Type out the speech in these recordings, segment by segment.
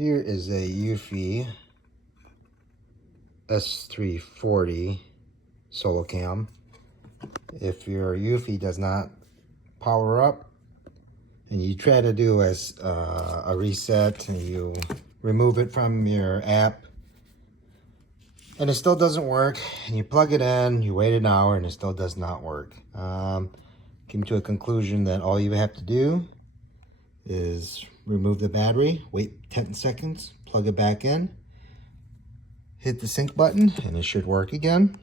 Here is a Eufy S340 solo cam. If your Eufy does not power up and you try to do a reset and you remove it from your app and it still doesn't work, and you plug it in, you wait an hour and it still does not work, came to a conclusion that all you have to do is remove the battery, wait 10 seconds, plug it back in, hit the sync button, and it should work again.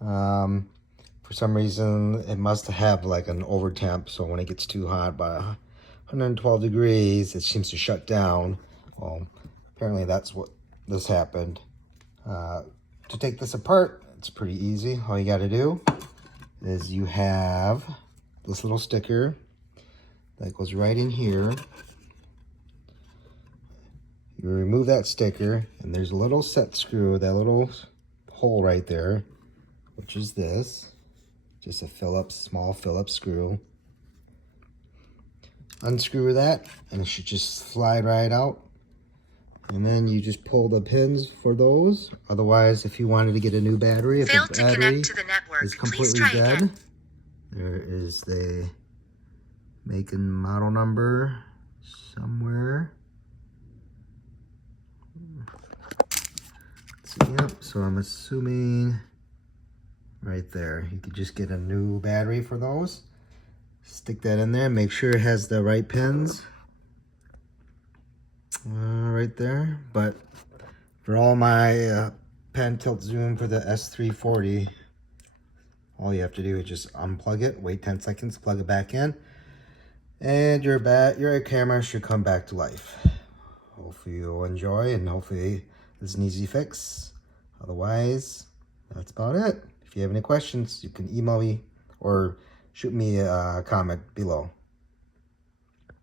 For some reason, it must have like an over temp, so when it gets too hot by 112 degrees, it seems to shut down. Well, apparently that's what this happened. To take this apart, it's pretty easy. All you got to do is you have this little sticker that goes right in here. You remove that sticker, and there's a little set screw, that little hole right there, which is this. Just a small Phillips screw. Unscrew that, and it should just slide right out. And then you just pull the pins for those. Otherwise, if you wanted to get a new battery, if the battery is completely dead, there is the make and model number somewhere. So, yep, so I'm assuming right there. You could just get a new battery for those. Stick that in there, make sure it has the right pins. Right there. But for all my pan tilt zoom for the S340, all you have to do is just unplug it, wait 10 seconds, plug it back in, and your camera should come back to life. Hopefully you'll enjoy, and hopefully this is an easy fix. Otherwise, that's about it. If you have any questions, you can email me or shoot me a comment below.